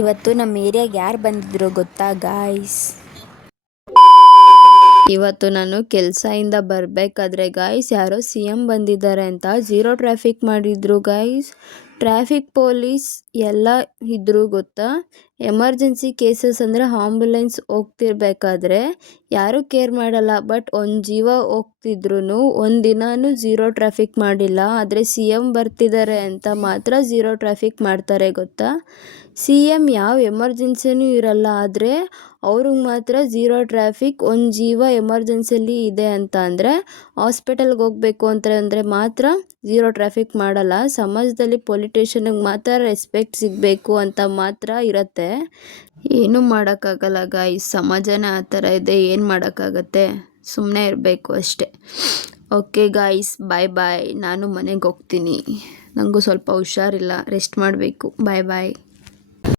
ಇವತ್ತು ನಮ್ಮ ಏರಿಯಾಗೆ ಯಾರು ಬಂದಿದ್ರು ಗೊತ್ತಾ ಗಾಯ್ಸ್? ಇವತ್ತು ನಾನು ಕೆಲಸದಿಂದ ಬರಬೇಕಾದ್ರೆ ಗಾಯ್ಸ್ ಯಾರೋ CM ಬಂದಿದ್ದಾರೆ ಅಂತ ಝೀರೋ ಟ್ರಾಫಿಕ್ ಮಾಡಿದ್ರು ಗಾಯ್ಸ್. ಟ್ರಾಫಿಕ್ ಪೊಲೀಸ್ ಎಲ್ಲ ಇದ್ರು ಗೊತ್ತಾ. ಎಮರ್ಜೆನ್ಸಿ ಕೇಸಸ್ ಅಂದರೆ ಆಂಬ್ಯುಲೆನ್ಸ್ ಹೋಗ್ತಿರ್ಬೇಕಾದ್ರೆ ಯಾರೂ ಕೇರ್ ಮಾಡಲ್ಲ. ಬಟ್ ಒಂದು ಜೀವ ಹೋಗ್ತಿದ್ರು ಒಂದಿನೂ ಝೀರೋ ಟ್ರಾಫಿಕ್ ಮಾಡಿಲ್ಲ. ಆದರೆ CM ಬರ್ತಿದ್ದಾರೆ ಅಂತ ಮಾತ್ರ ಝೀರೋ ಟ್ರಾಫಿಕ್ ಮಾಡ್ತಾರೆ ಗೊತ್ತಾ. CM ಯಾವ ಎಮರ್ಜೆನ್ಸಿನೂ ಇರಲ್ಲ, ಆದರೆ ಅವ್ರಿಗೆ ಮಾತ್ರ ಝೀರೋ ಟ್ರಾಫಿಕ್. ಒಂದು ಜೀವ ಎಮರ್ಜೆನ್ಸಿಯಲ್ಲಿ ಇದೆ ಅಂತ ಅಂದರೆ ಹಾಸ್ಪಿಟಲ್ಗೆ ಹೋಗಬೇಕು ಅಂದರೆ ಮಾತ್ರ ಝೀರೋ ಟ್ರಾಫಿಕ್ ಮಾಡಲ್ಲ. ಸಮಾಜದಲ್ಲಿ ಪೊಲಿಟಿಷಿಯನ್ಗೆ ಮಾತ್ರ ರೆಸ್ಪೆಕ್ಟ್ ಸಿಗಬೇಕು ಅಂತ ಮಾತ್ರ ಇರುತ್ತೆ. ಏನೂ ಮಾಡೋಕ್ಕಾಗಲ್ಲ ಗಾಯ್ಸ್, ಸಮಾಜನೇ ಆ ಥರ ಇದೆ. ಏನು ಮಾಡೋಕ್ಕಾಗತ್ತೆ, ಸುಮ್ಮನೆ ಇರಬೇಕು ಅಷ್ಟೆ. ಓಕೆ ಗಾಯ್ಸ್, ಬಾಯ್ ಬಾಯ್. ನಾನು ಮನೆಗೆ ಹೋಗ್ತೀನಿ, ನನಗೂ ಸ್ವಲ್ಪ ಹುಷಾರಿಲ್ಲ, ರೆಸ್ಟ್ ಮಾಡಬೇಕು. ಬಾಯ್ ಬಾಯ್.